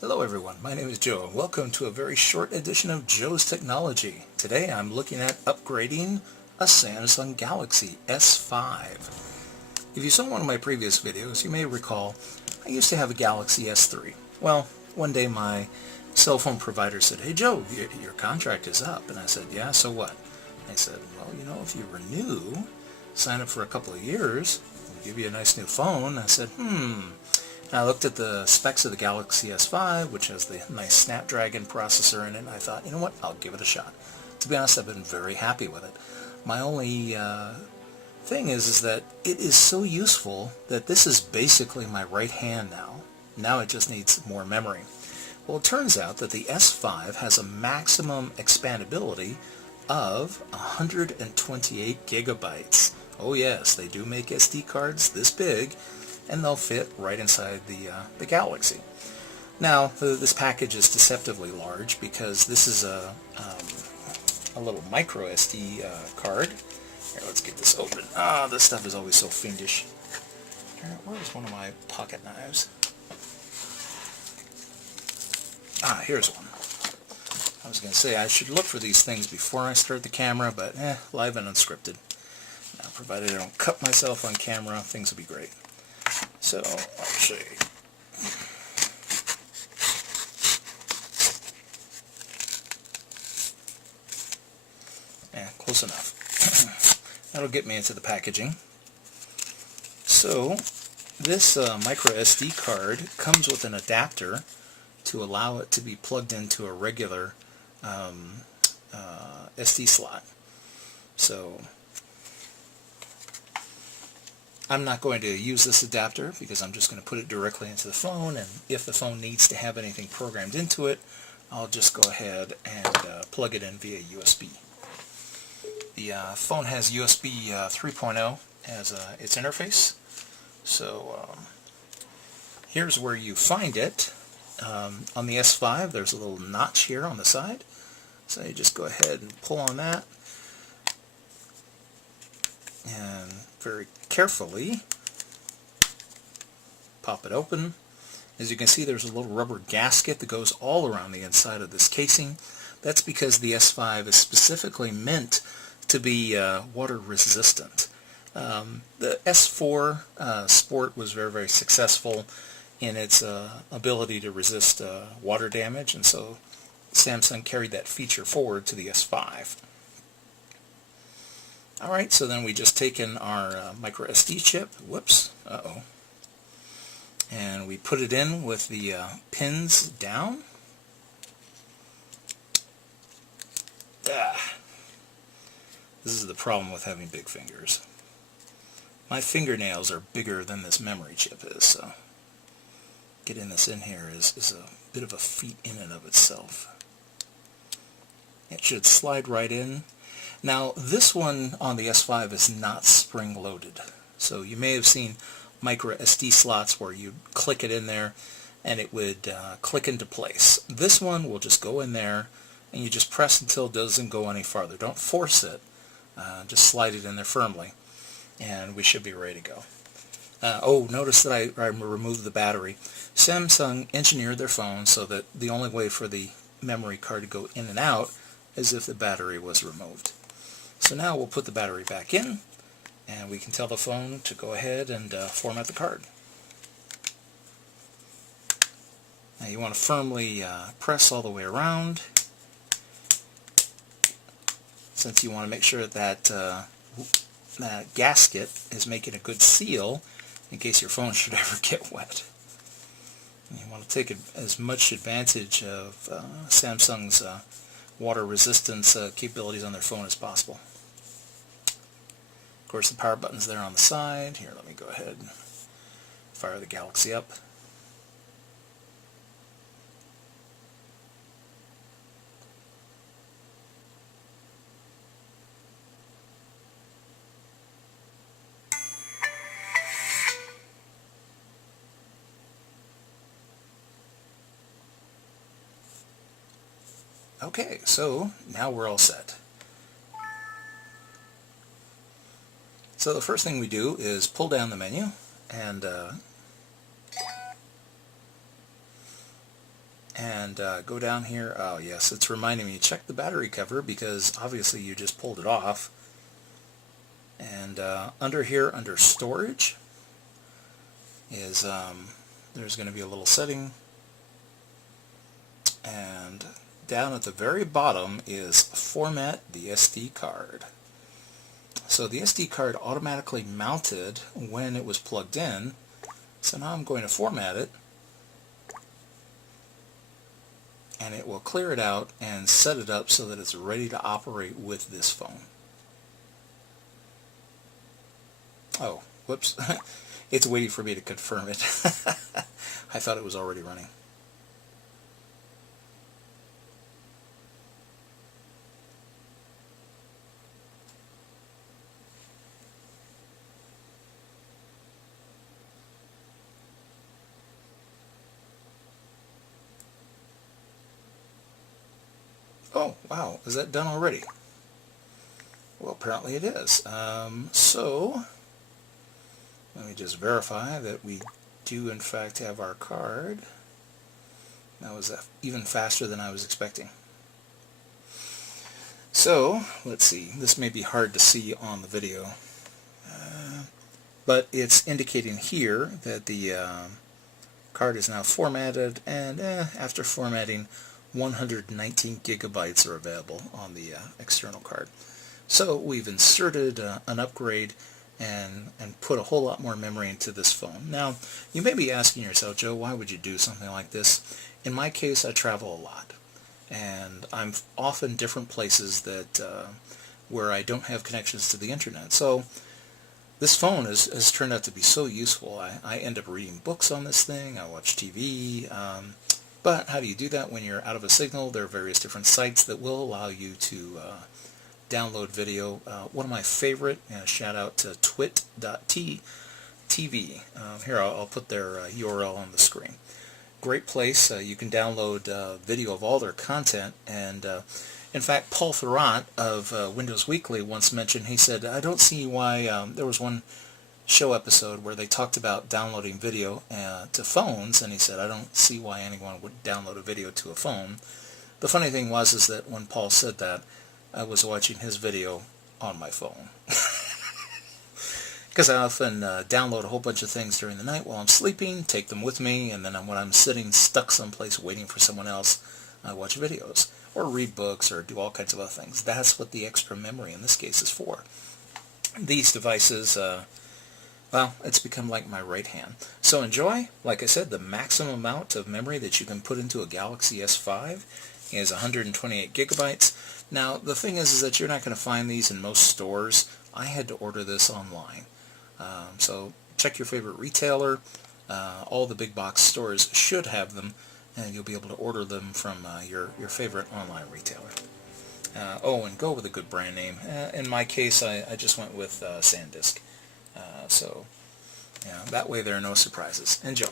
Hello everyone, my name is Joe and welcome to a very short edition of Joe's Technology. Today I'm looking at upgrading a Samsung Galaxy S5. If you saw one of my previous videos, you may recall I used to have a Galaxy S3. Well, one day my cell phone provider said, "Hey Joe, your contract is up." And I said, "Yeah, so what?" They said, "Well, you know, if you renew, sign up for a couple of years, we'll give you a nice new phone." I said, And I looked at the specs of the Galaxy S5, which has the nice Snapdragon processor in it, and I thought, you know what, I'll give it a shot. To be honest, I've been very happy with it. My only thing is that it is so useful that this is basically my right hand now. Now it just needs more memory. Well, it turns out that the S5 has a maximum expandability of 128 gigabytes. Oh yes, they do make SD cards this big, and they'll fit right inside the Galaxy. Now, this package is deceptively large because this is a little microSD card. Here, let's get this open. This stuff is always so fiendish. Where's one of my pocket knives? Here's one. I was going to say I should look for these things before I start the camera, but live and unscripted. Now, provided I don't cut myself on camera, things will be great. So, I'll show you. Close enough. That'll get me into the packaging. So, this micro SD card comes with an adapter to allow it to be plugged into a regular SD slot. So, I'm not going to use this adapter because I'm just going to put it directly into the phone, and if the phone needs to have anything programmed into it, I'll just go ahead and plug it in via USB. The phone has USB 3.0 as its interface, so here's where you find it. On the S5 there's a little notch here on the side, so you just go ahead and pull on that, and very carefully pop it open. As you can see, there's a little rubber gasket that goes all around the inside of this casing. That's because the S5 is specifically meant to be water resistant. The S4 Sport was very, very successful in its ability to resist water damage, and so Samsung carried that feature forward to the S5. Alright, so then we just taken our micro SD chip, and we put it in with the pins down. This is the problem with having big fingers. My fingernails are bigger than this memory chip is, so getting this in here is a bit of a feat in and of itself. It should slide right in. Now, this one on the S5 is not spring-loaded, so you may have seen micro SD slots where you click it in there and it would click into place. This one will just go in there and you just press until it doesn't go any farther. Don't force it, just slide it in there firmly and we should be ready to go. Notice that I removed the battery. Samsung engineered their phone so that the only way for the memory card to go in and out is if the battery was removed. So now we'll put the battery back in, and we can tell the phone to go ahead and format the card. Now you want to firmly press all the way around, since you want to make sure that that gasket is making a good seal in case your phone should ever get wet. And you want to take as much advantage of Samsung's water resistance capabilities on their phone as possible. Of course, the power button's there on the side. Here, let me go ahead and fire the Galaxy up. Okay, so now we're all set. So the first thing we do is pull down the menu and and go down here. Oh yes, it's reminding me, check the battery cover because obviously you just pulled it off. And under here, under storage, is there's going to be a little setting, and down at the very bottom is format the SD card. So the SD card automatically mounted when it was plugged in, so now I'm going to format it, and it will clear it out and set it up so that it's ready to operate with this phone. Oh, whoops. It's waiting for me to confirm it. I thought it was already running. Oh, wow. Is that done already? Well, apparently it is. So, let me just verify that we do in fact have our card. That was even faster than I was expecting. So, let's see. This may be hard to see on the video, but it's indicating here that the card is now formatted, and after formatting, 119 gigabytes are available on the external card. So we've inserted an upgrade and put a whole lot more memory into this phone. Now, you may be asking yourself, Joe, why would you do something like this? In my case, I travel a lot, and I'm often different places that where I don't have connections to the internet. So this phone has turned out to be so useful. I end up reading books on this thing, I watch TV, but how do you do that when you're out of a signal? There are various different sites that will allow you to download video. One of my favorite, shout out to twit.tv. Here, I'll put their URL on the screen. Great place. You can download video of all their content, and in fact, Paul Thurrott of Windows Weekly once mentioned, he said, I don't see why, there was one show episode where they talked about downloading video to phones, and he said, I don't see why anyone would download a video to a phone. The funny thing was is that when Paul said that, I was watching his video on my phone. Because I often download a whole bunch of things during the night while I'm sleeping, take them with me, and then when I'm sitting stuck someplace waiting for someone else, I watch videos, or read books, or do all kinds of other things. That's what the extra memory in this case is for. These devices, well, it's become like my right hand. So enjoy. Like I said, the maximum amount of memory that you can put into a Galaxy S5 is 128 gigabytes. Now, the thing is that you're not going to find these in most stores. I had to order this online. So check your favorite retailer. All the big box stores should have them, and you'll be able to order them from your favorite online retailer. Oh, and go with a good brand name. In my case, I just went with SanDisk. So, that way there are no surprises. Enjoy.